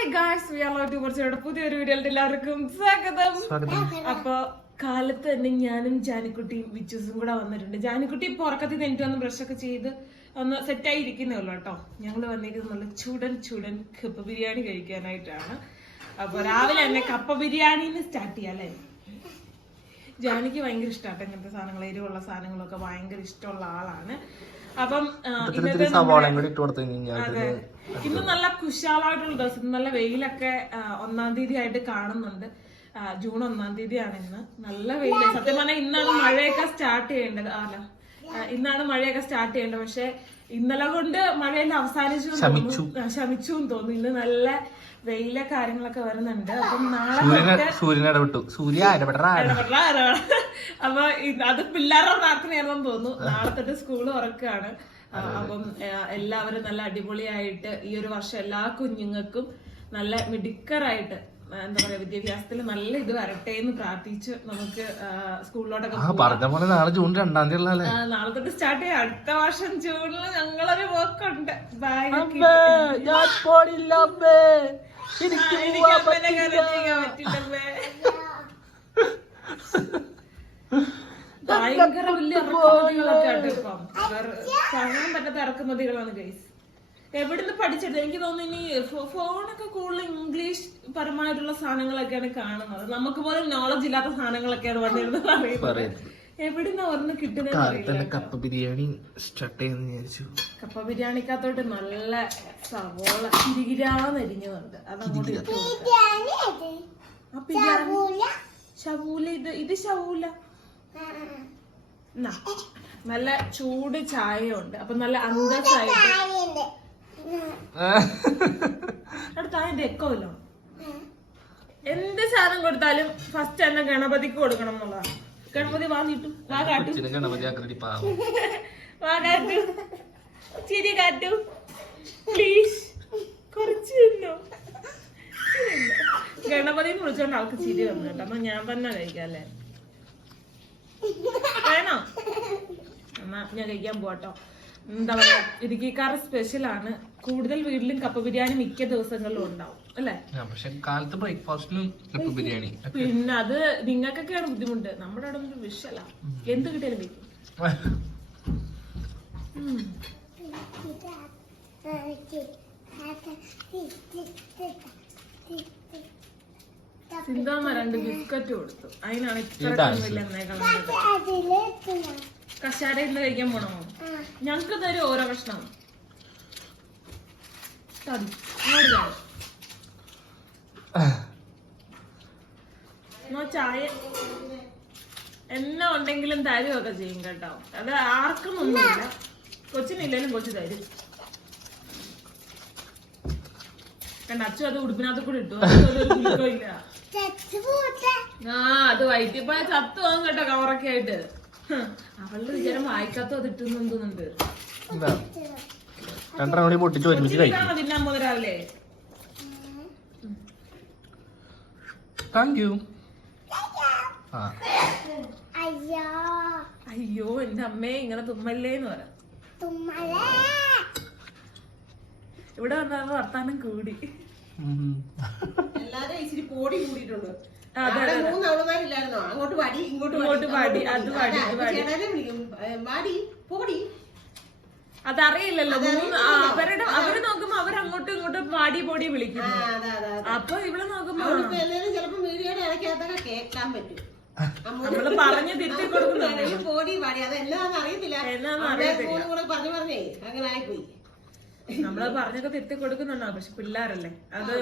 Hi guys we are love പുതിയൊരു വീഡിയോയിൽ എല്ലാവർക്കും സ്വാഗതം. അപ്പൊ കാലത്ത് തന്നെ ഞാനും ജാനിക്കുട്ടിയും വിച്ചസും കൂടെ വന്നിട്ടുണ്ട്. ജാനിക്കുട്ടി ഇപ്പൊ ഉറക്കത്തിൽ എനിക്ക് വന്ന് ബ്രഷൊക്കെ ചെയ്ത് ഒന്ന് സെറ്റായി ഇരിക്കുന്നേ ഉള്ളൂ കേട്ടോ. ഞങ്ങൾ വന്നിരിക്കുന്നത് നല്ല ചൂടൻ ചൂടൻ കപ്പ ബിരിയാണി കഴിക്കാനായിട്ടാണ്. അപ്പൊ രാവിലെ തന്നെ കപ്പ ബിരിയാണിന്ന് സ്റ്റാർട്ട് ചെയ്യാം അല്ലേ? ജാനിക്ക് ഭയങ്കര ഇഷ്ടമാട്ടോ ഇങ്ങനത്തെ സാധനങ്ങൾ എരിവുള്ള സാധനങ്ങളൊക്കെ ഭയങ്കര ഇഷ്ടമുള്ള ആളാണ്. അപ്പം ഇന്നത്തെ സവാളയും കൂടി ഇട്ട് കൊടുത്തു കഴിഞ്ഞാൽ ഇന്ന് നല്ല കുശാലായിട്ടുള്ള ദിവസം. നല്ല വെയിലൊക്കെ ഒന്നാം തീയതി ആയിട്ട് കാണുന്നുണ്ട് ജൂൺ ഒന്നാം തീയതിയാണ് ഇന്ന്. നല്ല വെയിലാണ് സത്യം പറഞ്ഞാൽ ഇന്നാണ് മഴയൊക്കെ സ്റ്റാർട്ട് ചെയ്യേണ്ടത്. അല്ല. ഇന്നാണ് മഴയൊക്കെ സ്റ്റാർട്ട് ചെയ്യേണ്ടത്. പക്ഷെ ഇന്നലെ കൊണ്ട് മഴയെല്ലാം അവസാനിച്ചു ശമിച്ചു തോന്നുന്നു. ശമിച്ചു. എന്ന് തോന്നുന്നു. ഇന്ന് നല്ല വെയില കാര്യങ്ങളൊക്കെ വരുന്നുണ്ട്. അപ്പം നാളെ സൂര്യൻ ഇടപെട്ടു. സൂര്യ. അപ്പൊ അത് പിള്ളേരുടെ പ്രാർത്ഥനയാണെന്ന് തോന്നുന്നു. നാളെ തൊട്ട് സ്കൂൾ ഉറക്കാണ് അപ്പം എല്ലാവരും നല്ല അടിപൊളിയായിട്ട് ഈ ഒരു വർഷം എല്ലാ കുഞ്ഞുങ്ങൾക്കും നല്ല മിടുക്കറായിട്ട് എന്താ പറയാ വിദ്യാഭ്യാസത്തിൽ നല്ല ഇത് വരട്ടെ എന്ന് പ്രാർത്ഥിച്ച് നമുക്ക് സ്കൂളിലോട്ടൊക്കെ ആ പറഞ്ഞ പോലെ നാളെ ജൂൺ രണ്ടാം തീയതി നാളെ തൊട്ട് സ്റ്റാർട്ട് ചെയ്യാം. അടുത്ത വർഷം ജൂണിൽ ഞങ്ങളൊരു വർക്ക് ഉണ്ട്. ഭയങ്കര വലിയ ഇറക്കുമതികളൊക്കെ ആട്ടോ ഇപ്പം താങ്ങാൻ പറ്റാത്ത ഇറക്കുമതികളാണ് ഗൈസ് എവിടുന്ന് പഠിച്ചെടുത്ത എനിക്ക് തോന്നുന്നു ഇനി ഫോണൊക്കെ കൂടുതൽ ഇംഗ്ലീഷ് പരമായിട്ടുള്ള സാധനങ്ങളൊക്കെയാണ് കാണുന്നത്. നമുക്ക് പോലും നോളജ് ഇല്ലാത്ത സാധനങ്ങളൊക്കെയാണ് വന്നിരുന്നത് പറയുന്നത്. പറയുന്നത്. എവിടുന്ന് ഓർന്ന് കപ്പ ബിരിയാണി സ്റ്റാർട്ട് ചെയ്യുന്ന വിചാരിച്ചു. കപ്പ ബിരിയാണിക്കകത്തോട്ട് നല്ല സവോള അതങ്ങോട്ട് ശവൂല? ഇത് ഇത് ശവൂല. നല്ല ചൂട് ചായ ഉണ്ട് അപ്പൊ നല്ല അന്തസ്സായിട്ട് എക്കോല്ലോ എന്ത് സാധനം കൊടുത്താലും ഫസ്റ്റ് തന്നെ ഗണപതിക്ക് കൊടുക്കണം എന്നുള്ളതാണ്. ഗണപതി വാ നീട്ടും. വാ കാട്ടും. വാ കാട്ടു. ചിരി കാട്ടു. പ്ലീസ് കുറച്ച് തിന്നോ ഗണപതി വിളിച്ചോണ്ട് ആൾക്ക് ചിരി വന്നു കേട്ടോ. അപ്പൊ ഞാൻ തന്നെ കഴിക്കാല്ലേ വേണോ? എന്നാ ഞാൻ കഴിക്കാൻ പോട്ടോ എന്താ പറയാ ഇടുക്കിക്കാർ സ്പെഷ്യൽ ആണ്. കൂടുതൽ വീട്ടിലും കപ്പ ബിരിയാണി മിക്ക ദിവസങ്ങളിലും ഉണ്ടാവും അല്ലേ? പക്ഷെ കാലത്ത് ബ്രേക്ക്ഫാസ്റ്റിലും കപ്പ ബിരിയാണി പിന്നെ അത് നിങ്ങൾക്കൊക്കെയാണ് ബുദ്ധിമുട്ട്. നമ്മുടെ അവിടെ ഒരു വിഷല എന്ത് കിട്ടിയാലും കഴിക്കും. ഉം. സിന്താമ്മ രണ്ട് ബിസ്ക്കറ്റ് കൊടുത്തു. അതിനാണ് ഇത്ര ഇന്ന് കഴിക്കാൻ പോണോ? ഞങ്ങക്ക് തരും ഓരോ കഷ്ണം ചായ. എന്നാ ഉണ്ടെങ്കിലും തരുമൊക്കെ ചെയ്യും കേട്ടോ. അത് ആർക്കും ഒന്നുമില്ല. കൊച്ചിനില്ലേലും കൊച്ചു തരും. കണ്ട? അച്ചു അത് ഉടുപ്പിനകത്ത് കൂടെ ഇട്ടു. ഇല്ല. ആ അത് വയറ്റിൽ പോയ ചത്തു പോകും കേട്ടോ കവറൊക്കെ ആയിട്ട്. അവളുടെ വിചാരം വായിക്കാത്തോ അത് ഇട്ടുന്നു എന്താ? രണ്ടെണ്ണം കൂടി പൊട്ടിച്ച് ഒരുമിച്ച് കഴിക്കും. ഇതാണോ തിന്നാൻ പോകുന്ന രാവിലെ താങ്ക് യു ആ. അയ്യോ. എന്റെ അമ്മേ ഇങ്ങനെ തുമ്മല്ലേ എന്ന് പറയാം. ഇവിടെ വന്നാൽ വർത്താനം കൂടി. എല്ലാരും ഇച്ചിരി പോടി കൂടിയിട്ടുണ്ട് അതെ, അവിടെ അതെ. മൂന്ന് അവളുമാരില്ലായിരുന്നോ അങ്ങോട്ട് വാടി ഇങ്ങോട്ട് ഇങ്ങോട്ട് വാടി, അത് വാടി, ഇത് വാടി. ചേട്ടാനെ വിളിക്കും. വാടി പോടി. അതറിയില്ലല്ലോ. മൂന്ന് ആ, അവരുടെ അവർ നോക്കുമ്പോ അവർ അങ്ങോട്ടും ഇങ്ങോട്ടും വാടി പൊടി ആ, വിളിക്കുന്നു അതെ അതെ അതെ. അപ്പൊ ഇവിടെ നോക്കുമ്പോ അവളിപ്പോ ചിലപ്പോ മീഡിയയുടെ ഇടയ്ക്കകത്തൊക്കെ കേൾക്കാൻ പറ്റും. നമ്മൾ പറഞ്ഞു തിരുത്തി കൊടുക്കുന്നുണ്ട് പോടി അത് അറിയത്തില്ല. എന്താന്ന് അവിടെ അറിയത്തില്ല. മൂന്നും കൂടെ പറഞ്ഞു പറഞ്ഞേ അങ്ങനെ ആയിപ്പോയി നമ്മൾ പറഞ്ഞൊക്കെ തിരുത്തി കൊടുക്കുന്നുണ്ടോ? പക്ഷെ പിള്ളേരല്ലേ. അത്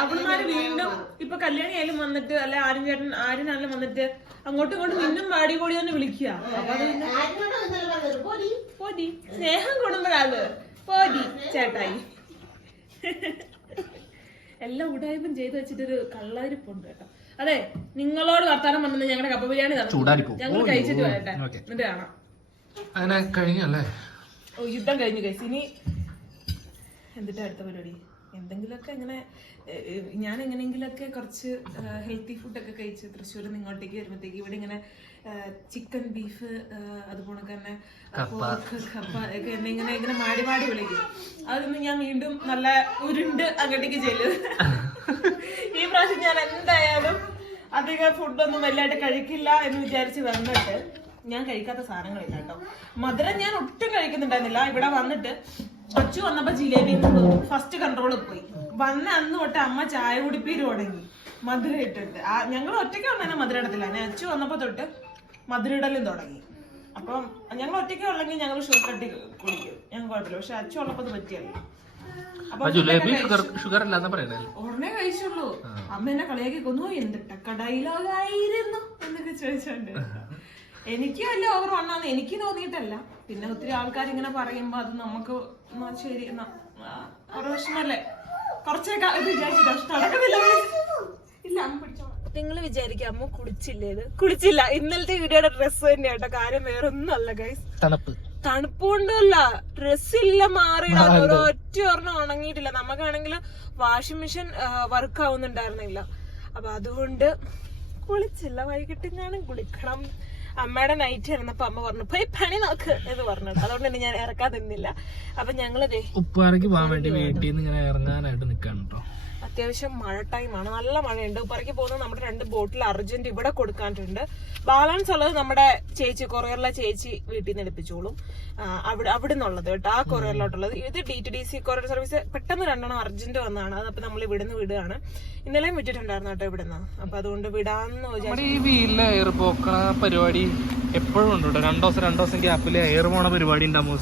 അവന്മാര് വീണ്ടും ഇപ്പൊ കല്യാണി ആയാലും വന്നിട്ട് അല്ലെ ആരും ചേട്ടൻ ആര്യനായാലും വന്നിട്ട് അങ്ങോട്ടും ഇങ്ങോട്ടും നിന്നും പാടി പൊടി തന്നെ വിളിക്കുക അപ്പൊ അത് ആരിനോട് ഇന്നലെ പറഞ്ഞത് പോടി. പോടി. സ്നേഹം കൊടുമ്പോഴാണ്. പോടി ചേട്ടായി. എല്ലാം ഉടായ്പം ചെയ്ത് വെച്ചിട്ടൊരു കള്ളരിപ്പുണ്ട് കേട്ടോ. അതെ നിങ്ങളോട് വർത്താനം പറഞ്ഞത് ഞങ്ങളുടെ കപ്പ ബിരിയാണി. ഞങ്ങൾ കഴിച്ചിട്ട് വരട്ടെ. ഓക്കേ. എന്നിട്ട് കാണാം. അങ്ങനെ കഴിഞ്ഞല്ലേ? ഓ യുദ്ധം കഴിഞ്ഞു കഴിച്ചു ഇനി എന്നിട്ട് അടുത്ത പരിപാടി? എന്തെങ്കിലുമൊക്കെ ഇങ്ങനെ ഞാൻ എങ്ങനെയെങ്കിലുമൊക്കെ കുറച്ച് ഹെൽത്തി ഫുഡൊക്കെ കഴിച്ച് തൃശ്ശൂരിൽ നിന്ന് ഇങ്ങോട്ടേക്ക് വരുമ്പോഴത്തേക്ക് ഇവിടെ ഇങ്ങനെ ചിക്കൻ ബീഫ് അതുപോലെ തന്നെ പോർക്ക് കപ്പ. ഒക്കെ എന്നെ ഇങ്ങനെ ഇങ്ങനെ മാടി മാടി വിളിക്കും. അതൊന്നും ഞാൻ വീണ്ടും നല്ല ഉരുണ്ട് അങ്ങോട്ടേക്ക് ചെല്ലും. ഈ പ്രാവശ്യം ഞാൻ എന്തായാലും അധികം ഫുഡൊന്നും വലുതായിട്ട് കഴിക്കില്ല എന്ന് വിചാരിച്ച് വന്നിട്ട് ഞാൻ കഴിക്കാത്ത സാധനങ്ങളില്ല കേട്ടോ. മധുരം ഞാൻ ഒട്ടും കഴിക്കുന്നുണ്ടായിരുന്നില്ല. ഇവിടെ വന്നിട്ട് കൊച്ചു വന്നപ്പോ ജിലേബി ഫസ്റ്റ് കൺട്രോൾ പോയി. വന്ന അന്ന് തൊട്ട് അമ്മ ചായ കുടിപ്പീര് തുടങ്ങി. മധുര ഇട്ടിട്ട്. ആ ഞങ്ങൾ ഒറ്റയ്ക്ക് വന്നതന്നെ മധുര ഇടത്തില്ല. ഞാൻ അച്ചു വന്നപ്പോ തൊട്ട് മധുര ഇടലും തുടങ്ങി. അപ്പം ഞങ്ങൾ ഒറ്റയ്ക്ക് ഉള്ളെങ്കിൽ ഞങ്ങൾ ഷുഗർ കട്ടി കുടിക്കും. ഞങ്ങൾ കുഴപ്പമില്ല. പക്ഷെ അച്ചു ഉള്ളപ്പോ അത് പറ്റിയല്ല. ഉടനെ കഴിച്ചുള്ളൂ. അമ്മ എന്നെ കളിയാക്കി കൊന്നു. എന്തിട്ടൊക്കെ ഡയലോഗായിരുന്നു എന്നൊക്കെ ചോദിച്ചോണ്ട്. എനിക്ക് അല്ല ഓവർ വണ്ണാന്ന് എനിക്ക് തോന്നിയിട്ടല്ല. പിന്നെ ഒത്തിരി ആൾക്കാർ ഇങ്ങനെ പറയുമ്പോ അത് നമുക്ക് ശരി ഒരു വിഷമല്ലേ കുറച്ചൊക്കെ വിചാരിച്ചിട്ട് നടക്കുന്നില്ല. ഇല്ല അമ്മ പിടിച്ചോളാം. നിങ്ങൾ വിചാരിക്കാം അമ്മ കുളിച്ചില്ലേ ഇത്? കുളിച്ചില്ല ഇന്നലത്തെ വീഡിയോയുടെ ഡ്രസ്സ് തന്നെയാട്ടോ. കാര്യം വേറെ ഒന്നല്ല ഗൈസ് തണുപ്പ് തണുപ്പ് ഡ്രസ് ഡ്രസ്സില്ല മാറിയിടാൻ ഒരൊറ്റ ഒരെണ്ണം ഉണങ്ങിയിട്ടില്ല. നമുക്കാണെങ്കിൽ വാഷിംഗ് മെഷീൻ വർക്ക് ആവുന്നുണ്ടായിരുന്നില്ല. അപ്പൊ അതുകൊണ്ട് കുളിച്ചില്ല. വൈകിട്ട് ഞാനും കുളിക്കണം. അമ്മയുടെ നൈറ്റ് ആയിരുന്നപ്പോ അമ്മ പറഞ്ഞു പോയി പണി നോക്ക് എന്ന് പറഞ്ഞു. അതുകൊണ്ട് തന്നെ ഞാൻ ഇറക്കാൻ നിന്നില്ല. അപ്പൊ ഞങ്ങളതേ ഉപ്പാറയ്ക്ക് പോകാൻ വേണ്ടി വീട്ടിൽ നിന്ന് ഇങ്ങനെ ഇറങ്ങാനായിട്ട് നിൽക്കാണ് കേട്ടോ അത്യാവശ്യം മഴ ടൈമാണ് നല്ല മഴയുണ്ട്. ഉപ്പറയ്ക്ക് പോകുന്ന നമ്മുടെ രണ്ട് ബോട്ടിൽ അർജന്റ് ഇവിടെ കൊടുക്കാനുണ്ട് ബാലൻസ് ഉള്ളത് നമ്മുടെ ചേച്ചി കൊറിയറിലെ ചേച്ചി വീട്ടിൽ നിന്ന് എടുപ്പിച്ചോളും. അവിടെ അവിടെ നിന്നുള്ളത് കേട്ടോ ആ കൊറിയറിലോട്ടുള്ളത്. ഇത് D T D C courier service പെട്ടെന്ന് രണ്ടെണ്ണം അർജന്റ് വന്നതാണ്. അതപ്പോ നമ്മൾ ഇവിടുന്ന് വിടുകയാണ്. ഇന്നലെയും വിട്ടിട്ടുണ്ടായിരുന്നു കേട്ടോ ഇവിടുന്ന്. അപ്പൊ അതുകൊണ്ട് വിടാന്ന് വിചാരിച്ചു. പരിപാടി എപ്പോഴും ഉണ്ട് കേട്ടോ. രണ്ടു ദിവസം രണ്ടു ദിവസം ഗ്യാപ്പിൽ എയർ പോണ പരിപാടി ഉണ്ടാകും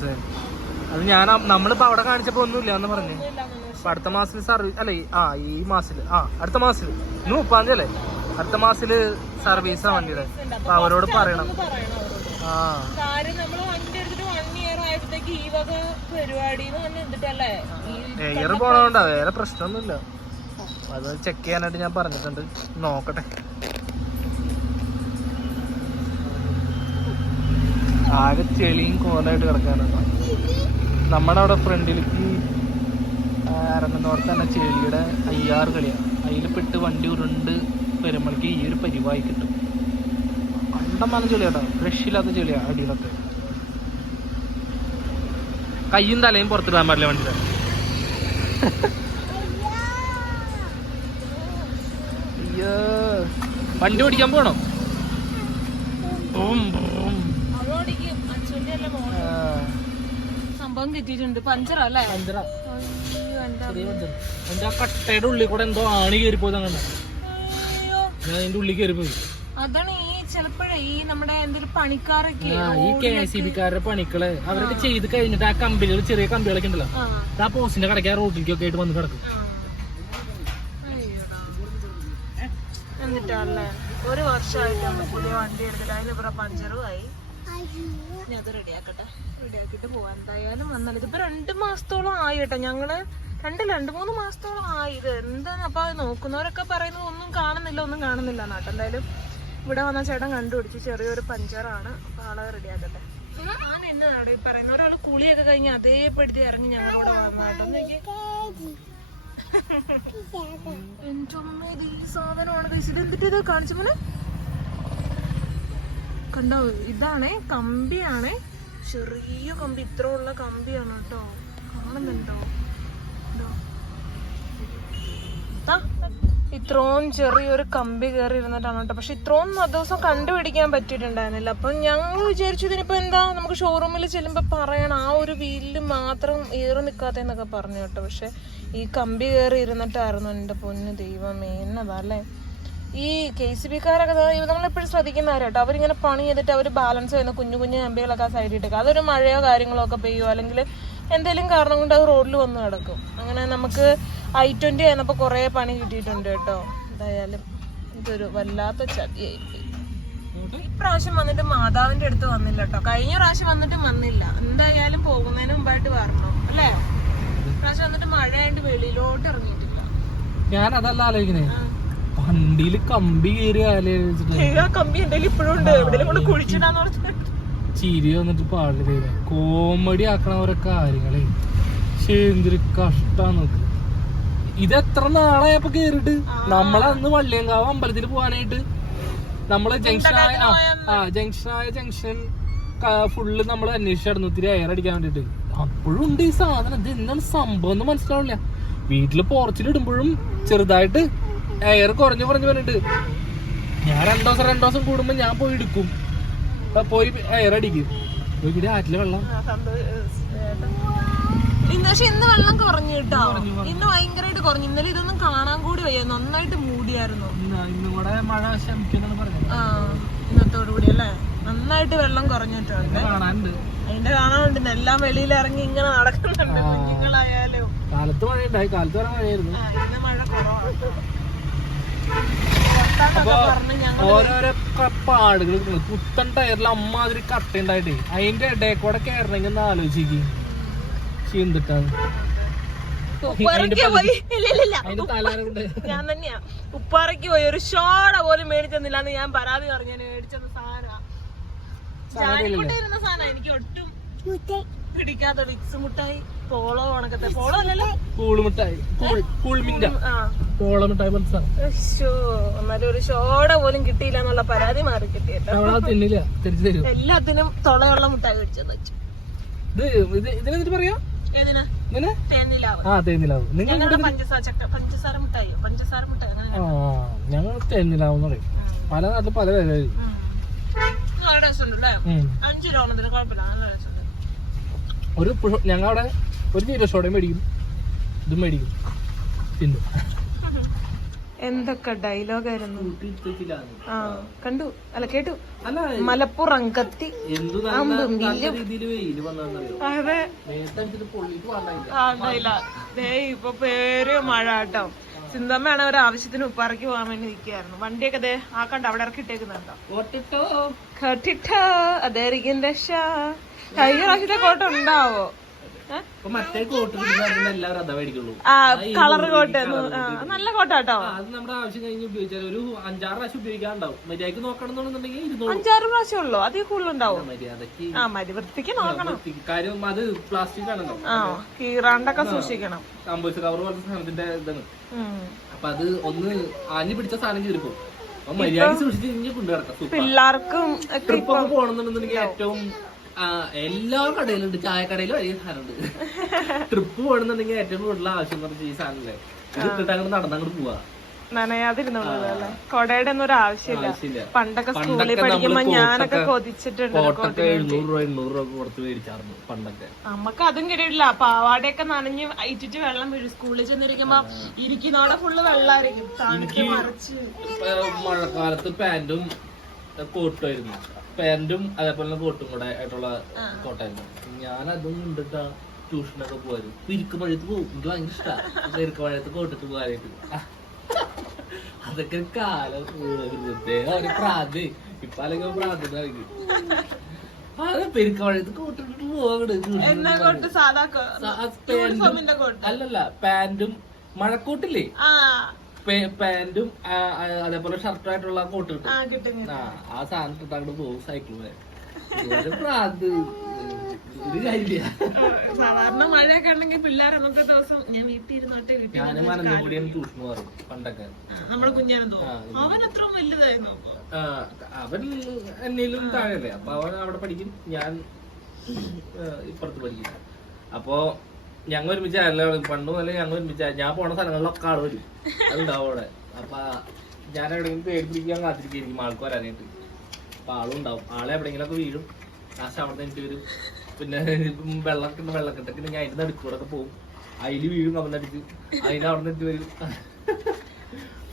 അത് ഞാൻ നമ്മളിപ്പോ അവിടെ കാണിച്ചപ്പോ ഒന്നുമില്ല എന്ന് പറഞ്ഞു. അപ്പൊ അടുത്ത മാസത്തിൽ സർവീസ് അല്ലേ ആ ഈ മാസത്തിൽ ആ അടുത്ത മാസത്തിൽ ഇന്ന് മുപ്പാം തീയതി അല്ലേ? അടുത്ത മാസത്തിൽ സർവീസാ വണ്ടിയുടെ അപ്പൊ അവരോട് പറയണം. ആ. എയർ പോണോണ്ടാ വേറെ പ്രശ്നമൊന്നുമില്ല. അത് ചെക്ക് ചെയ്യാനായിട്ട് ഞാൻ പറഞ്ഞിട്ടുണ്ട്. നോക്കട്ടെ. ആകെ ചെളിയും കോലായിട്ട് കിടക്കാനാണ്. നമ്മുടെ അവിടെ ഫ്രണ്ടിലേക്ക് ഇറങ്ങുന്നോടത്ത് തന്നെ ചെളിയുടെ അയ്യാറ് കളിയാണ് അതിൽ പെട്ട് വണ്ടി ഉരുണ്ട് വരുമ്പോഴേക്ക് ഈ ഒരു പരിവായി കിട്ടും. കണ്ടമാനം ചെളിയാട്ടോ. ഫ്രഷില്ലാത്ത ചെളിയാ അടിയിലൊക്കെ. കയ്യും തലയും പുറത്തിടാൻ പാടില്ല വണ്ടിയുടെ അയ്യോ. വണ്ടി ഓടിക്കാൻ പോണോ? സംഭവം തെറ്റിയിട്ടുണ്ട് പഞ്ചറല്ലേ പഞ്ചറാ. അതിന്റെ ആ കട്ടയുടെ ഉള്ളിൽ കൂടെ എന്തോ ആണി കയറി പോയത് അങ്ങനെ ഞാൻ എന്റെ ഉള്ളിൽ പോയി അതാണ് ഈ ചിലപ്പോഴേ ഈ നമ്മുടെ എന്തൊരു പണിക്കാരൊക്കെ ഈ കെ സി ബിക്കാരുടെ പണികൾ അവരൊക്കെ ചെയ്ത് കഴിഞ്ഞിട്ട് ആ കമ്പികൾ ചെറിയ കമ്പികളൊക്കെ ഉണ്ടല്ലോ. ആ, പോസ്റ്റിന്റെ കടയ്ക്ക് ആ റോഡിലേക്കൊക്കെ ആയിട്ട് വന്ന് കിടക്കും. എന്നിട്ടല്ലേ ഒരു വർഷമായിട്ട് പുതിയ വണ്ടി എടുത്തിട്ട് അതിന് ഇവിടെ പഞ്ചറുമായി ഞാൻ അത് റെഡിയാക്കട്ടെ. റെഡിയാക്കിട്ട് പോവാം. എന്തായാലും വന്നാലും ഇതിപ്പോ രണ്ട് മാസത്തോളം ആയി കേട്ടോ. ഞങ്ങൾ രണ്ട് രണ്ട് മൂന്ന് മാസത്തോളം ആയി. ഇത് എന്താണ്? അപ്പൊ നോക്കുന്നവരൊക്കെ പറയുന്നത് ഒന്നും കാണുന്നില്ല ഒന്നും കാണുന്നില്ല എന്നാട്ടോ. എന്തായാലും ഇവിടെ വന്ന ചേട്ടൻ കണ്ടുപിടിച്ച്. ചെറിയൊരു പഞ്ചറാണ്. അപ്പൊ ആളെ റെഡിയാക്കട്ടെ. ഞാൻ എന്നതാണ് ഈ പറയുന്ന? ഒരാൾ കുളിയൊക്കെ കഴിഞ്ഞ് അതേപടുത്തി ഇറങ്ങി ഞങ്ങളോട് വന്നാട്ടോ എന്റെ അമ്മ ഇത് ഈ സാധനമാണ്. കഴിച്ചിട്ട് എന്നിട്ട് ഇത് കാണിച്ചു മോനെ? കണ്ടോ? ഇതാണേ കമ്പിയാണേ. ചെറിയ കമ്പി. ഇത്ര ഉള്ള കമ്പിയാണ് കേട്ടോ. കാണുന്നുണ്ടോ? ഇതോ. ദാ, ഇത്രയും ചെറിയൊരു കമ്പി കയറി ഇരുന്നിട്ടാണ് കേട്ടോ. പക്ഷെ ഇത്രയും ദിവസം കണ്ടുപിടിക്കാൻ പറ്റിയിട്ടുണ്ടായിരുന്നില്ല. അപ്പൊ ഞങ്ങൾ വിചാരിച്ചു ഇതിനിപ്പോ എന്താ? നമുക്ക് ഷോറൂമിൽ ചെല്ലുമ്പോ പറയണം. ആ ഒരു വീലിൽ മാത്രം ഏറി നിക്കാത്തെന്നൊക്കെ പറഞ്ഞു കേട്ടോ. പക്ഷെ ഈ കമ്പി കയറി ഇരുന്നിട്ടായിരുന്നു എന്റെ പൊന്ന് ദൈവമേ. എന്നതാ അല്ലേ? ഈ കെ സി ബിക്കാരൊക്കെ നമ്മളെപ്പോഴും ശ്രദ്ധിക്കുന്നവരാ കേട്ടോ അവരിങ്ങനെ പണി ചെയ്തിട്ട് അവർ ബാലൻസ് ചെയ്യുന്ന കുഞ്ഞു കുഞ്ഞു കമ്പികളൊക്കെ ഇട്ടേക്കും അതൊരു മഴയോ കാര്യങ്ങളോ ഒക്കെ പെയ്യോ അല്ലെങ്കിൽ എന്തെങ്കിലും കാരണം കൊണ്ട് അത് റോഡിൽ വന്ന് കിടക്കും അങ്ങനെ നമുക്ക് ഐ ട്വന്റി ആയിരുന്നപ്പോൾ കുറേ പണി കിട്ടിയിട്ടുണ്ട് കേട്ടോ. എന്തായാലും ഇതൊരു വല്ലാത്ത ചതിയായിരിക്കും ഇപ്രാവശ്യം വന്നിട്ട് മാതാവിന്റെ അടുത്ത് വന്നില്ല കേട്ടോ. കഴിഞ്ഞ പ്രാവശ്യം വന്നിട്ട് വന്നില്ല. എന്തായാലും പോകുന്നതിന് മുമ്പായിട്ട് വരണം അല്ലേ? ഇപ്രാവശ്യം വന്നിട്ട് മഴയായിട്ട് വെളിയിലോട്ട് ഇറങ്ങിയിട്ടില്ല. ഞാൻ അതല്ല ആലോചിക്കണേ വണ്ടിയിൽ കമ്പി കയറി ആ കമ്പി എന്റെ ഇപ്പോഴും ഉണ്ട്. എവിടെയും കൊണ്ട് കുഴിച്ചിടാന്ന് പറഞ്ഞിട്ട്. ചിരി വന്നിട്ട് പാടില്ല കോമഡി ആക്കണ ഓരോ കാര്യങ്ങളെ. പക്ഷേ എന്തൊരു കഷ്ടാ നോക്ക്. ഇത് എത്ര നാളായപ്പോ കേറിട്ട് നമ്മളന്ന് വള്ളിയങ്കാവ് അമ്പലത്തിൽ പോവാനായിട്ട്. നമ്മൾ ജംഗ്ഷനായ ആ ജംഗ്ഷനായ ജംഗ്ഷൻ ഫുള്ള് നമ്മൾ അന്വേഷിച്ചായിരുന്നു ഒത്തിരി എയർ അടിക്കാൻ വേണ്ടിട്ട് അപ്പോഴും ഉണ്ട് ഈ സാധനം. ഇത് എന്താണ് സംഭവം എന്ന് മനസ്സിലാവില്ല വീട്ടിൽ പോർച്ചിലിടുമ്പോഴും ചെറുതായിട്ട് എയർ കുറഞ്ഞു കുറഞ്ഞു പറഞ്ഞിട്ട് ഞാൻ രണ്ടു ദിവസം രണ്ടു ദിവസം കൂടുമ്പോ ഞാൻ പോയി എടുക്കും. പോയി എയർ അടിക്കും. ഇവിടെ ആറ്റിലെ വെള്ളം. ഇന്ന് പക്ഷെ ഇന്ന് വെള്ളം കുറഞ്ഞു കേട്ടോ. ഇന്ന് ഭയങ്കരമായിട്ട് കുറഞ്ഞു. ഇന്നലെ ഇതൊന്നും കാണാൻ കൂടി വയ്യ നന്നായിട്ട് മൂടിയായിരുന്നു. ഇന്ന് ഇന്നും കൂടെ മഴ ആ ഇന്നത്തോടു കൂടി അല്ലേ? നന്നായിട്ട് വെള്ളം കുറഞ്ഞു കാണാനുണ്ട്. അതിന്റെ കാണാനുണ്ട്. എല്ലാം വെളിയിൽ ഇറങ്ങി ഇങ്ങനെ നടക്കുന്നുണ്ട് കുഞ്ഞുങ്ങളായാലും. കാലത്ത് മഴയുണ്ടായി. കാലത്ത് വരെ മഴയായിരുന്നു. ഇന്ന് മഴ കുറവാണ് അപ്പൊ ഓരോരോ പാടുകൾ. പുത്തൻ ടയറിൽ അമ്മാതിരി കട്ട ഉണ്ടായിട്ടേ അതിന്റെ ഇടയിൽ കൂടെ കയറണമെങ്കിൽ ഒന്ന് ആലോചിക്കും ചീന്തിട്ടാണ് ഞാൻ തന്നെയാ. ഉപ്പാറയ്ക്ക് പോയി. ഒരു ഷോട പോലും മേടിച്ചെന്നില്ല. എന്ന് ഞാൻ പരാതി പറഞ്ഞു. മേടിച്ചത് സാധനം ഇരുന്ന സാധനം എനിക്ക് ഒട്ടും പിടിക്കാത്ത വിക്സ് മുട്ടായി പോളോ ഉണക്കത്തെ പോളോ അല്ലല്ലോ. കൂളുമിട്ടായി കൂൾമിന്റെ ആ. പോളമിട്ടായി മനസ്സിലാണ് ശ്ശോ, എന്നാലും ഒരു ഷോട പോലും കിട്ടിയില്ല എന്നുള്ള പരാതി മാറി തിരിച്ചു തരും. എല്ലാത്തിനും തുളയുള്ള മുട്ടായി കഴിച്ചെന്ന് വെച്ചു. ഇത് ഇത് ഇതിനെന്നിട്ട് പറയാ? ഞങ്ങൾ തേന്നിലാവും പറയും. പല നാട്ടിൽ പല ഉം. അഞ്ചു രൂപ കുഴപ്പമില്ല. നല്ല ഒരു ഞങ്ങളവിടെ ഒരു ജീരസോടയും മേടിക്കും. ഇതും മേടിക്കും. തിന്നു. എന്തൊക്കെ ഡയലോഗ് ആയിരുന്നു? കണ്ടു. അല്ല കേട്ടു. അല്ല മലപ്പുറം കത്തി അതെ. ഇപ്പൊ പേര് മഴ കേട്ടോ. സിന്തമ്മയാണ് ഒരു ആവശ്യത്തിന് ഉപ്പാറയ്ക്ക് പോകാൻ വേണ്ടി നിൽക്കുകയായിരുന്നു. വണ്ടിയൊക്കെ അതെ ആ കണ്ട അവിടെ ഇറക്കി ഇട്ടേക്കുന്നുണ്ടോ? കേട്ടിട്ടോ? അതെ രക്ഷ കഴിഞ്ഞ പ്രാവശ്യത്തെ കോട്ട ഉണ്ടാവോ? കളർ കോട്ട് നല്ല കോട്ടാട്ടോ അത് നമ്മുടെ ആവശ്യം കഴിഞ്ഞ് ഉപയോഗിച്ചാൽ ഒരു അഞ്ചാറ് പ്രാവശ്യം ഉപയോഗിക്കാണ്ടാവും മര്യാദയ്ക്ക് നോക്കണമെന്നുണ്ടെങ്കിൽ ഇരുന്നൂറ്. അഞ്ചാറ് പ്രാവശ്യം ഉള്ളൂ. അതിൽ കൂടുതലുണ്ടാവും? മര്യാദയ്ക്ക് ആ മരുവൃത്തിക്ക് നോക്കണം. കാര്യം അത് പ്ലാസ്റ്റിക് ആണല്ലോ. കീറാണ്ടൊക്കെ സൂക്ഷിക്കണം. കമ്പോസ്റ്റ് കവർ പോലത്തെ സാധനത്തിന്റെ ഇതാണ്. അപ്പൊ അത് ഒന്ന് ആഞ്ഞു പിടിച്ച സാധനം കീറിപ്പോ പിള്ളേർക്കും ഒക്കെ ട്രിപ്പ് ഒക്കെ പോകണമെന്നുണ്ടെങ്കിൽ ഏറ്റവും എല്ലാ കടയിലുണ്ട് ചായക്കടയിലും വലിയ സാധനമുണ്ട്. ട്രിപ്പ് പോകണമെന്നുണ്ടെങ്കിൽ ഏറ്റവും കൂടുതൽ ആവശ്യം പറഞ്ഞ ഈ സാധനല്ലേ? ഇത് ഇട്ടിട്ട് അങ്ങോട്ട് നടന്നങ്ങോട്ട് പോവാ. നനയാതിരുന്നുള്ളൂ കൊടയുടെ ഒന്നും ഒരു ആവശ്യമില്ല. ആവശ്യമില്ല. പണ്ടൊക്കെ സ്കൂളിൽ പഠിക്കുമ്പോ ഞാനൊക്കെ കൊതിച്ചിട്ടുണ്ട് നമുക്ക് അതും കിട്ടിയിട്ടില്ല. പാവാടയൊക്കെ നനഞ്ഞ് ഇറ്റിട്ട് വെള്ളം വീഴും. സ്കൂളിൽ ചെന്നിരിക്കുമ്പോ ഇരിക്കുന്നവിടെ ഫുള്ള് വെള്ളമായിരിക്കും മഴക്കാലത്ത് പാന്റും കോട്ടുമായിരുന്നു പാന്റും അതേപോലെ കോട്ടും കൂടെ ആയിട്ടുള്ള കോട്ടായിരുന്നു. ഞാൻ അതും കൊണ്ടിട്ടാ ട്യൂഷനൊക്കെ പോകാറ് ഇപ്പൊ മഴയത്ത് പോകും എനിക്ക് ഭയങ്കര ഇഷ്ടമാണ് ഇരിക്ക് മഴയത്ത് കോട്ടിട്ട് പോകാനായിട്ട്. അതൊക്കെ കാലം ഒരു പ്രാന്ത്. ഇപ്പൊ അല്ലെങ്കിൽ പ്രാന്ത് നൽകി അല്ലല്ല പാന്റും മഴക്കോട്ടില്ലേ? പാന്റും അതേപോലെ ഷർട്ടായിട്ടുള്ള കോട്ട് കിട്ടും ആ കിട്ടും ആ ആ സാധനം ഇട്ടിട്ട് അങ്ങോട്ട് പോകും സൈക്കിൾ ഒരു പ്രാന്ത് സാധാരണ മഴയൊക്കെ ഉണ്ടെങ്കിൽ പിള്ളേർ അന്നത്തെ ദിവസം ഞാൻ വീട്ടിൽ ഇരുന്നോട്ടെ പണ്ടൊക്കെ. കുഞ്ഞാനും തോന്നും അവൻ അത്ര വലുതായിരുന്നു അവൻ എന്നേലും താഴെയല്ലേ. അപ്പൊ അവൻ അവിടെ പഠിക്കും. ഞാൻ ഇപ്പുറത്ത് പഠിക്കും. അപ്പോ ഞങ്ങൾ ഒരുമിച്ച് അല്ല പണ്ട് മുതലേ ഞങ്ങൾ ഒരുമിച്ച് ഞാൻ പോണ സ്ഥലങ്ങളിലൊക്കെ ആൾ വരും. അതുണ്ടാവും അവിടെ. അപ്പൊ ഞാൻ എവിടെയെങ്കിലും പേടി പിടിക്കാൻ കാത്തിരിക്കും ആൾക്ക് വരാനായിട്ട്. അപ്പൊ ആളും ഉണ്ടാവും. ആളെ എവിടെയെങ്കിലും ഒക്കെ വീഴും. ലാസ്റ്റ് അവിടെ നിന്ന് എനിക്ക് വരും. പിന്നെ വെള്ളമൊക്കെ ഉണ്ട് വെള്ളക്കെട്ടൊക്കെ ഞാൻ അതിന്റെ നടുക്കൂടൊക്കെ പോകും. അതിൽ വീഴും കമന്നടിച്ച് അതിന് അവിടെ നിന്ന് വരും.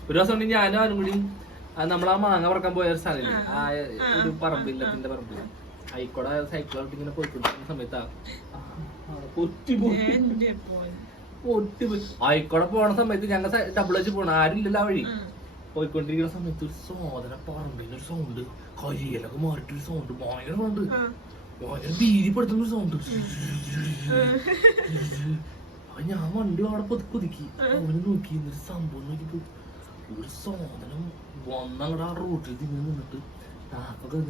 ഒരു ദിവസം ഉണ്ടെങ്കിൽ ഞാനും അവനും കൂടി നമ്മൾ ആ മാങ്ങ പറക്കാൻ പോയ ഒരു സ്ഥലമില്ലേ? ആ ഒരു പറമ്പില്ലത്തിന്റെ പറമ്പിൽ ആയിക്കോടെ സൈക്കിളോട്ട് ഇങ്ങനെ പോയിക്കൊണ്ടിരിക്കുന്ന സമയത്താ. പൊട്ടി. പൊട്ടി. ആയിക്കോടെ പോണ സമയത്ത് ഞങ്ങൾ ഡബിൾ വെച്ച് പോണ. ആരില്ലല്ലോ ആ വഴി. പോയിക്കൊണ്ടിരിക്കുന്ന സമയത്ത് ഒരു സോദന പറമ്പിന്റെ ഒരു സൗണ്ട് കരിയിലൊക്കെ ഒരു സൗണ്ട് ഭയങ്കര സൗണ്ട്. ഭയങ്കര ഭീതിപ്പെടുത്തുന്ന ഒരു സൗണ്ട് അപ്പൊ ഞാൻ വണ്ടി അവിടെ പൊതുക്കൊതുക്കി പുതുക്കി. അവന് നോക്കി. എന്നൊരു സംഭവം നോക്കിയപ്പോ ഒരു സാധനം വന്നങ്ങടെ ആ റോട്ടിൽ തിന്നു നിന്നിട്ട് നാക്കൊക്കെ.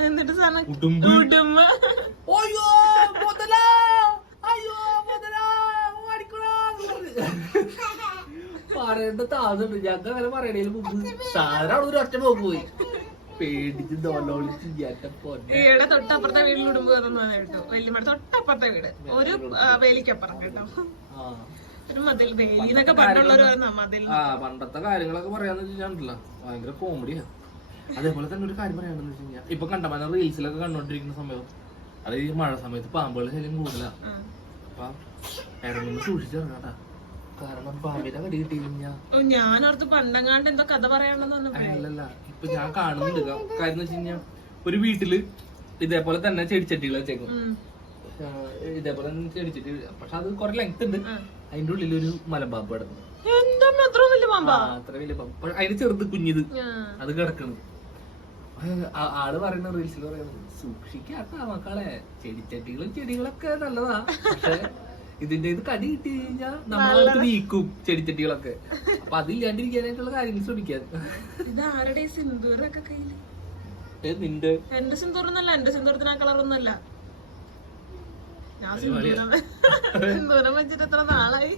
എന്നിട്ട് സാധനം ഉടുമ്പ്. അയ്യോ മുതലാ. അയ്യോ മുതലാ. പറയേണ്ട താമസമുണ്ട് ഞങ്ങൾ അങ്ങനെ പറയണേൽ മുമ്പ് സാധനം അവിടെ ഒരു ഒറ്റ പോക്ക് പോയി. പേടിച്ച് ദോലോളിച്ച് പൊന്നെ. തൊട്ടപ്പുറത്തെ വീട്ടിൽ ഉടുമ്പ് കയറുന്നത് കേട്ടോ. വല്യമ്മയുടെ തൊട്ടപ്പുറത്തെ വീട്. ഒരു വേലിക്കപ്പുറം കേട്ടോ. പണ്ടത്തെ കാര്യങ്ങളൊക്കെ പറയാന്ന് വെച്ചിട്ടുണ്ടല്ലോ ഭയങ്കര കോമഡിയാ അതേപോലെ തന്നെ ഒരു കാര്യം പറയാണെന്ന് വെച്ച് കഴിഞ്ഞാൽ ഇപ്പൊ കണ്ടമാനം റീൽസിലൊക്കെ കണ്ടോണ്ടിരിക്കുന്ന സമയം അതായത് ഈ മഴ സമയത്ത് പാമ്പുകൾ ശല്യം കൂടുതലാ. ആ. അപ്പൊ ഇറങ്ങുമ്പോ സൂക്ഷിച്ചിറങ്ങാട്ടാ കാരണം പാമ്പിനെ കടി കിട്ടി കഴിഞ്ഞാ ഓ ഞാനോർത്ത് പണ്ടങ്ങാണ്ട് എന്തോ കഥ പറയാണെന്ന് അല്ലല്ല ഇപ്പൊ ഞാൻ കാണുന്നുണ്ട്. കാര്യം വെച്ച് കഴിഞ്ഞാ ഒരു വീട്ടിൽ ഇതേപോലെ തന്നെ ചെടിച്ചട്ടികൾ വെച്ചേക്കും. ഇതേപോലെ തന്നെ ചെടിച്ചട്ടി പക്ഷെ അത് കുറെ ലെങ്ത് ഉണ്ട്. അതിന്റെ ഉള്ളിൽ ഒരു മലമ്പാമ്പ് കിടക്കുന്നു. അത്ര വലിയ പാമ്പാ? അതിന് ചെറുത് കുഞ്ഞിത്. അത് കിടക്കണ്. ആ- ആൾ പറയുന്ന റീൽസിൽ പറയുന്നത് സൂക്ഷിക്കാത്ത മക്കളെ ചെടിച്ചട്ടികളും ചെടികളൊക്കെ നല്ലതാ പക്ഷെ ഇതിന്റെ ഇത് കടി കിട്ടി കഴിഞ്ഞാൽ നമ്മളത് നീക്കും ചെടിച്ചട്ടികളൊക്കെ. അപ്പൊ അതില്ലാണ്ടിരിക്കാനായിട്ടുള്ള കാര്യങ്ങൾ ശ്രമിക്കാൻ. ഇത് സിന്ദൂറൊക്കെ കയ്യിൽ? നിന്റെ. എന്റെ സിന്ദൂറൊന്നല്ല എന്റെ സിന്ദൂരത്തിന് ആ കളറൊന്നുമല്ല ഞാൻ സിന്ദൂരം സിന്ദൂരം വെച്ചിട്ട് എത്ര നാളായി?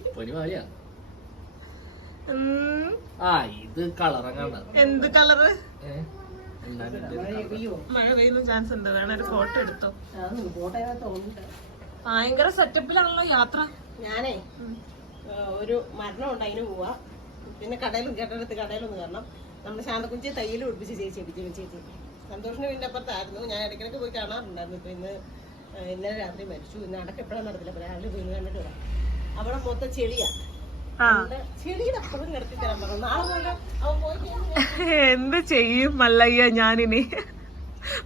ആ ഇത് കളറങ്ങാണ്ട എന്ത് കളറ്? മഴ പെയ്യുന്ന ചാൻസ് ഉണ്ട്. വേണം ഒരു ഫോട്ടോ എടുത്തോ. ഭയങ്കര സെറ്റപ്പിലാണല്ലോ യാത്ര. ഞാനേ ഒരു മരണം ഉണ്ട് അതിന് പോവാ. പിന്നെ കടയിലും കേട്ടടുത്ത് കടയിലൊന്ന് കയറണം നമ്മുടെ ശാന്തക്കുഞ്ചി തയ്യൽ ഒടിപ്പിച്ച് ചേച്ചി ചേച്ചി ചേച്ചി. സന്തോഷിന് പിന്നെ അപ്പുറത്തായിരുന്നു. ഞാൻ ഇടയ്ക്കിടയ്ക്ക് പോയി കാണാറുണ്ടായിരുന്നു. ഇപ്പൊ ഇന്ന് ഇന്നലെ രാത്രി മരിച്ചു. ഇന്ന് അടക്കം എപ്പോഴും നടത്തില്ല. രാവിലെ പോയി കണ്ടിട്ട് വരാം. അവിടെ മൊത്തം ചെടിയാ എന്ത് ചെയ്യും മല്ലയ്യ ഞാനിനി?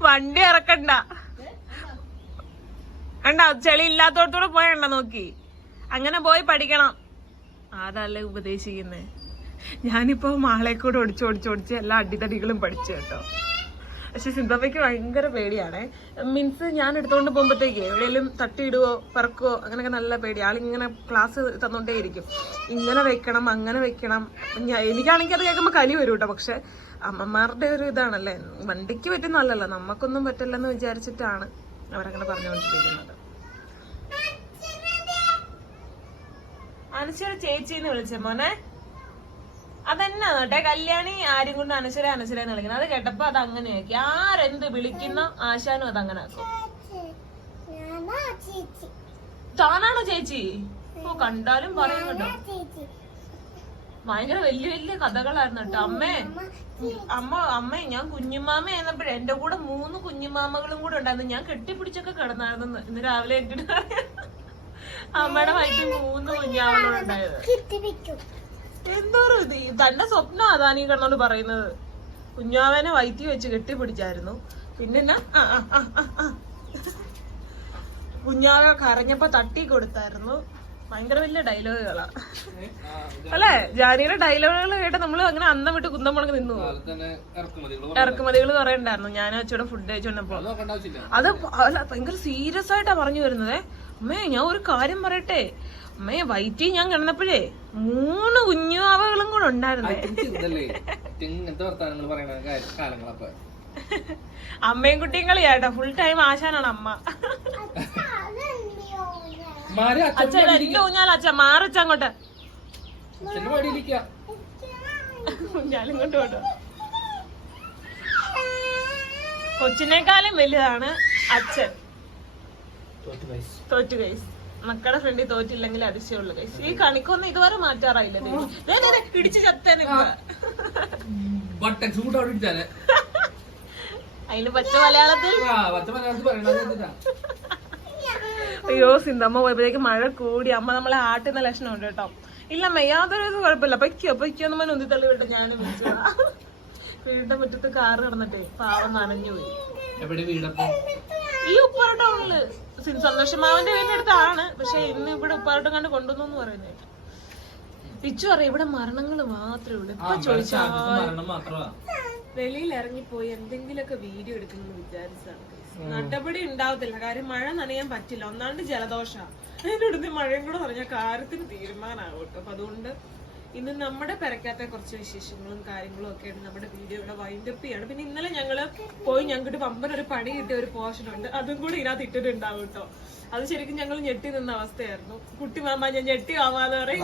വണ്ടി ഇറക്കണ്ട. കണ്ട? ചെളി ഇല്ലാത്തോടത്തൂടെ പോയണ്ട നോക്കി. അങ്ങനെ പോയി പഠിക്കണം. അതല്ലേ ഉപദേശിക്കുന്നേ? ഞാനിപ്പോ മാളെ കൂടെ ഒടിച്ചോടിച്ചോടിച്ച് ഒടിച്ച് ഒടിച്ച് എല്ലാ അടിതടികളും പഠിച്ചു കേട്ടോ. പക്ഷെ സിന്ധപ്പയ്ക്ക് ഭയങ്കര പേടിയാണേ. മീൻസ് ഞാൻ എടുത്തുകൊണ്ട് പോകുമ്പോഴത്തേക്ക് എവിടെയെങ്കിലും തട്ടിയിടുവോ പറക്കുവോ അങ്ങനെയൊക്കെ നല്ല പേടി. ആളിങ്ങനെ ക്ലാസ് തന്നുകൊണ്ടേയിരിക്കും ഇങ്ങനെ വെക്കണം അങ്ങനെ വെക്കണം. എനിക്കാണെങ്കിൽ അത് കേൾക്കുമ്പോൾ കലി വരും കേട്ടോ. പക്ഷെ അമ്മമാരുടെ ഒരു ഇതാണല്ലേ. വണ്ടിക്ക് പറ്റുന്നല്ലല്ലോ നമുക്കൊന്നും പറ്റില്ലെന്ന് വിചാരിച്ചിട്ടാണ് അവരങ്ങനെ പറഞ്ഞുകൊണ്ടിരിക്കുന്നത്. അനുശ്വര ചേച്ചിന്ന് വിളിച്ചേ മോനെ. അതെന്നാ കേട്ടെ കല്യാണി ആരും കൊണ്ട് അനശ്വര അനശ്വര എന്ന് വിളിക്കുന്നത്. അത് കേട്ടപ്പോ അത് അങ്ങനെയാക്കി ആരെന്ത് വിളിക്കുന്ന ആശാനും അത് അങ്ങനെ താനാണോ ചേച്ചി? ഓ കണ്ടാലും പറയും കേട്ടോ. ഭയങ്കര വലിയ വലിയ കഥകളായിരുന്നു കേട്ടോ. അമ്മേ അമ്മ അമ്മേ ഞാൻ കുഞ്ഞുമാമ ആയിരുന്നപ്പോഴേ എന്റെ കൂടെ മൂന്ന് കുഞ്ഞുമാമകളും കൂടെ ഉണ്ടായിരുന്നു. ഞാൻ കെട്ടിപ്പിടിച്ചൊക്കെ കിടന്നായിരുന്നു ഇന്ന്. രാവിലെ എട്ടിട്ട് അമ്മയുടെ വയറ്റിൽ മൂന്ന് കുഞ്ഞാമകളുണ്ടായത് എന്തോരം ഇത്? തന്റെ സ്വപ്നം അദാനി ഈ കിടന്നോണ്ട് പറയുന്നത്. കുഞ്ഞാവനെ വയറ്റി വെച്ച് കെട്ടിപ്പിടിച്ചായിരുന്നു. പിന്നെ ആ, ആ, ആ. കുഞ്ഞാവ കരഞ്ഞപ്പോ തട്ടി കൊടുത്തായിരുന്നു. ഭയങ്കര വലിയ ഡയലോഗുകളാ. അല്ലേ? ജാനിയുടെ ഡയലോഗുകൾ കേട്ട് നമ്മൾ അങ്ങനെ അന്ന വിട്ട് കുന്തം മുളക് നിന്നു. ഇറക്കുമതികൾ കുറെ ഉണ്ടായിരുന്നു. ഞാൻ വെച്ചോടെ ഫുഡ് കഴിച്ചോണ്ടപ്പോ അത് ഭയങ്കര സീരിയസ് ആയിട്ടാ പറഞ്ഞു വരുന്നത്. അമ്മേ ഞാൻ ഒരു കാര്യം പറയട്ടെ? അമ്മേ വയറ്റി ഞാൻ കിടന്നപ്പോഴേ മൂന്ന് കുഞ്ഞുവാവകളും കൂടെ ഉണ്ടായിരുന്നു. അമ്മയും കുട്ടിയും കളിയാട്ടോ ഫുൾ ടൈം ആശാനാണ് അമ്മ. അച്ഛൻ എന്റെ ഊഞ്ഞാൽ അച്ഛൻ മാറച്ച അങ്ങോട്ട്. ഊഞ്ഞാലും കൊണ്ട് പോട്ടോ. കൊച്ചിനേക്കാളും വലുതാണ് അച്ഛൻ. തോറ്റു ഗൈസ് മക്കളുടെ ഫ്രണ്ടിൽ തോറ്റില്ലെങ്കിൽ അതിശയമുള്ളു ഗൈസ് ഈ കണിക്കൊന്നും ഇതുവരെ മാറ്റാറായില്ല ഇടിച്ച് ചത്തേനെ അതിന് പച്ച മലയാളത്തിൽ? അയ്യോ സിന്തമ്മ പോയപ്പോഴേക്ക് മഴ കൂടി. അമ്മ നമ്മളെ ആട്ടുന്ന ലക്ഷണം ഉണ്ട് കേട്ടോ. ഇല്ല അമ്മ യാതൊരു ഇത് കുഴപ്പമില്ല. പൊയ്ക്കോ പൊയ്ക്കോന്ന് എന്ന് ഒന്നി തള്ളി വിട്ടു. ഞാൻ വീടിന്റെ മുറ്റത്ത് കാറ് കിടന്നിട്ടേ പാവം നനഞ്ഞു പോയി. എവിടെ വീടപ്പോ? ഈ ഉപ്പാറ ടൗണിൽ സന്തോഷമാവിന്റെ വീടിന്റെ അടുത്താണ്. പക്ഷെ ഇന്ന് ഇവിടെ ഉപ്പാറട്ടം കണ്ട് കൊണ്ടുവന്നു പറയുന്നത് പിച്ചു പറയാം ഇവിടെ മരണങ്ങൾ മാത്രമേ ഉള്ളൂ. ഇപ്പൊ ചോദിച്ചാൽ മരണം ഇറങ്ങി വെളിയിൽ ഇറങ്ങിപ്പോയി എന്തെങ്കിലുമൊക്കെ വീഡിയോ എടുക്കണമെന്ന് വിചാരിച്ചാണ് നടപടി ഉണ്ടാവത്തില്ല. കാര്യം മഴ നനയാൻ പറ്റില്ല. ഒന്നാണ്ട് ജലദോഷ. അതിന്റെ അടുത്ത് മഴയും കൂടെ പറഞ്ഞ കാര്യത്തിന് തീരുമാനമാകും കേട്ടോ. അപ്പൊ അതുകൊണ്ട് ഇന്ന് നമ്മുടെ പെരക്കാത്ത കുറച്ച് വിശേഷങ്ങളും കാര്യങ്ങളും ഒക്കെയാണ് നമ്മുടെ വീഡിയോയുടെ വൈൻഡപ്പ് ചെയ്യാണ്. പിന്നെ ഇന്നലെ ഞങ്ങൾ പോയി ഞങ്ങൾക്ക് പമ്പൻ ഒരു പണി കിട്ടിയ ഒരു പോർഷൻ ഉണ്ട്. അതും കൂടി ഇതിനകത്ത് ഇട്ടിട്ടുണ്ടാവും കേട്ടോ അത് ശരിക്കും ഞങ്ങൾ ഞെട്ടി നിന്ന അവസ്ഥയായിരുന്നു. കുട്ടി മാമ ഞാൻ ഞെട്ടി മാമാന്ന് പറയും.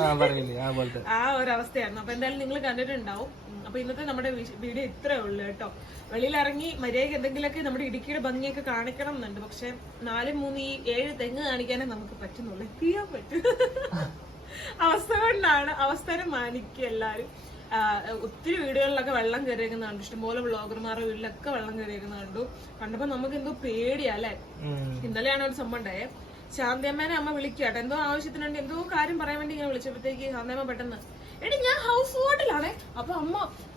ആ ഒരു അവസ്ഥയായിരുന്നു. അപ്പൊ എന്തായാലും നിങ്ങൾ കണ്ടിട്ടുണ്ടാവും. അപ്പൊ ഇന്നത്തെ നമ്മുടെ വീഡിയോ ഇത്രേ ഉള്ളൂ കേട്ടോ വെളിയിൽ ഇറങ്ങി മര്യാദയ്ക്ക് എന്തെങ്കിലുമൊക്കെ നമ്മുടെ ഇടുക്കിയുടെ ഭംഗിയൊക്കെ കാണിക്കണം എന്നുണ്ട്. പക്ഷെ നാല് മൂന്ന് ഈ ഏഴ് തെങ്ങ് കാണിക്കാനേ നമുക്ക് പറ്റുന്നുള്ളൂ. എത്തിയാൻ പറ്റും. അവസ്ഥ കൊണ്ടാണ് അവസ്ഥനെ മാനിക്കുക എല്ലാവരും ഒത്തിരി വീടുകളിലൊക്കെ വെള്ളം കയറിയേക്കുന്ന കണ്ടു. ഇഷ്ടംപോലെ ബ്ലോഗർമാരുടെ വീട്ടിലൊക്കെ വെള്ളം കയറിയേക്കുന്ന കണ്ടു. കണ്ടപ്പോ നമുക്ക് എന്തോ പേടിയാ അല്ലെ. ഇന്നലെയാണ് ഒരു സംഭവം ഉണ്ടായേ. ശാന്തമ്മേനെ അമ്മ വിളിക്കാട്ടെ എന്തോ ആവശ്യത്തിനുണ്ട്. എന്തോ കാര്യം പറയാൻ വേണ്ടി ഇങ്ങനെ വിളിച്ചപ്പോഴത്തേക്ക് ശാന്തമ്മ പെട്ടെന്ന് എടി ഞാൻ ഹൗസ് ബോട്ടിലാണേ അപ്പൊ അമ്മ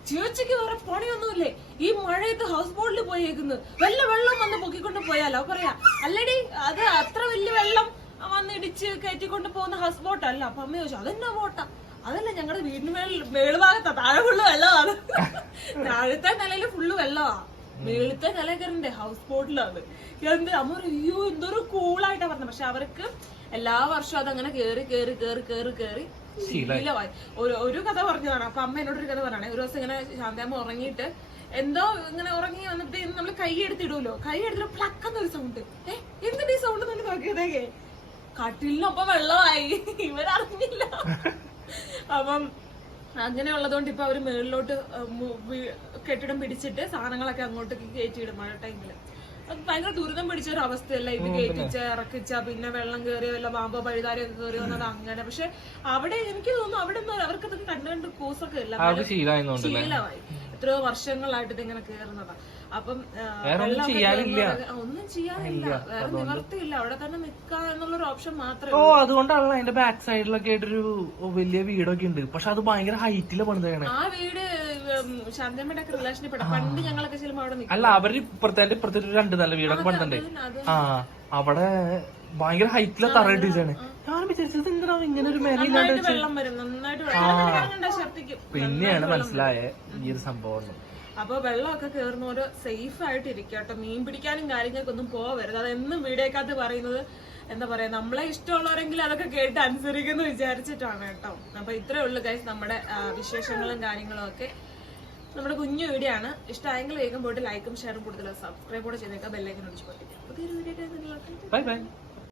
ചേച്ചിക്ക് വേറെ പണിയൊന്നുമില്ലേ? ഈ മഴയത്ത് ഹൗസ് ബോട്ടിൽ പോയേക്കുന്നത് വല്ല വെള്ളം വന്ന് പൊക്കിക്കൊണ്ട് പോയാലോ? പറയാ അല്ലടി അത് അത്ര വലിയ വെള്ളം വന്ന് ഇടിച്ച് കയറ്റിക്കൊണ്ട് പോകുന്ന ഹൗസ് ബോട്ട് അല്ല അപ്പൊ അമ്മ ചോദിച്ചു അതെന്നാ ബോട്ടാ അതല്ല ഞങ്ങളുടെ വീടിന് മേൽ മേളുഭാഗത്താ. താഴെ ഫുള്ള് വെള്ളമാണ് താഴത്തെ നിലയിൽ ഫുള്ള് വെള്ളമാ മേളത്തെ നില കയറണ്ടേ ഹൗസ് ബോട്ടിലാണ് എന്ത്? അമ്മ അയ്യോ എന്തൊരു കൂളായിട്ടാ പറഞ്ഞത്. പക്ഷെ അവർക്ക് എല്ലാ വർഷവും അതങ്ങനെ കേറി കേറി കേറി കേറി കേറി ശീലമായി. ഒരു ഒരു കഥ പറഞ്ഞതാണ്. അപ്പൊ അമ്മ എന്നോട് ഒരു കഥ പറഞ്ഞേ ഒരു ദിവസം ഇങ്ങനെ ശാന്താമ്മ ഉറങ്ങിയിട്ട് എന്തോ ഇങ്ങനെ ഉറങ്ങി വന്നിട്ട് നമ്മൾ കൈ എടുത്തിടുമല്ലോ കൈ എടുത്തിട്ട് പ്ലക്കെന്നൊരു സൗണ്ട് ഏഹ് എന്തിന്റെ ഈ സൗണ്ട് തന്നെ നോക്കിയതേക്കേ കട്ടിലിനൊപ്പം വെള്ളമായി. ഇവരറിഞ്ഞില്ല. അപ്പം അങ്ങനെ ഉള്ളതുകൊണ്ട് ഇപ്പൊ അവർ മേളിലോട്ട് കെട്ടിടം പിടിച്ചിട്ട് സാധനങ്ങളൊക്കെ അങ്ങോട്ടേക്ക് കയറ്റിയിടും മഴ ടൈമിൽ. ഭയങ്കര ദുരിതം പിടിച്ച ഒരു അവസ്ഥയല്ല ഇത് കയറ്റിച്ച ഇറക്കിച്ച പിന്നെ വെള്ളം കയറിയോ വല്ല പാമ്പോ പഴുതാരോ ഒക്കെ കയറി വന്നത് അങ്ങനെ. പക്ഷെ അവിടെ എനിക്ക് തോന്നുന്നു അവിടെ നിന്ന് അവർക്ക് ഇത് കണ്ടു കണ്ട് കൂസൊക്കെ ഇല്ല. ശീലമായി. എത്രയോ വർഷങ്ങളായിട്ട് ഇത് ഇങ്ങനെ കേറുന്നതാ. അപ്പം ഒന്നും ചെയ്യാനില്ല. ഒന്നും ചെയ്യാനില്ല. വേറെ നിവർത്തിയില്ല. അവിടെ തന്നെ നിക്കാ എന്നുള്ളൊരു ഓപ്ഷൻ മാത്രമേ ഓ അതുകൊണ്ടാണല്ലോ അതിന്റെ ബാക്ക് സൈഡിലൊക്കെ ആയിട്ടൊരു വലിയ വീടൊക്കെ ഉണ്ട്. പക്ഷെ അത് ഭയങ്കര ഹൈറ്റിൽ പണിതാണ് ആ വീട് ഉം, ശാന്തമ്മയുടെ ഒക്കെ റിലേഷനിൽ പെട്ട പണ്ട് ഞങ്ങളൊക്കെ ചെല്ലുമ്പോ അവിടെ അല്ല അവർ ഇപ്പുറത്തെ ഇപ്പുറത്തൊരു രണ്ട് നല്ല വീടൊക്കെ പണിതണ്ടേ? ആ അവിടെ ഭയങ്കര ഹൈറ്റിലെ തറ ഇട്ടിച്ചാണ് ഞാൻ വിചാരിച്ചത് എന്തിനാ ഇങ്ങനെ ഒരു മേലെ ഇല്ലാണ്ട് വെള്ളം വരും. നന്നായിട്ട് വെള്ളം. ഇറങ്ങണ്ട ഛർദിക്കും പിന്നെയാണ് മനസ്സിലായേ ഈ ഒരു സംഭവം എന്ന്. അപ്പൊ വെള്ളമൊക്കെ കയറുന്നവര് സേഫ് ആയിട്ട് ഇരിക്കുക കേട്ടോ. മീൻ പിടിക്കാനും കാര്യങ്ങൾക്കൊന്നും പോവരുത്. അതെന്നും വീഡിയോക്കകത്ത് പറയുന്നത് എന്താ പറയാ നമ്മളെ ഇഷ്ടമുള്ളവരെങ്കിലും അതൊക്കെ കേട്ട് അനുസരിക്കുന്നു വിചാരിച്ചിട്ടാണ് കേട്ടോ. അപ്പൊ ഇത്രേ ഉള്ളു ഗൈസ് നമ്മുടെ വിശേഷങ്ങളും കാര്യങ്ങളും ഒക്കെ. നമ്മുടെ കുഞ്ഞു വീഡിയോ ആണ്. ഇഷ്ടമായെങ്കിൽ വേഗം പോയിട്ട് ലൈക്കും ഷെയറും കൂടുതൽ സബ്സ്ക്രൈബ് കൂടെ ചെയ്തേക്കാം ബെല്ലൈക്കൻ ഒഴിച്ചു പൊട്ടിക്കാം പുതിയൊരു വീഡിയോ ബൈ ബൈ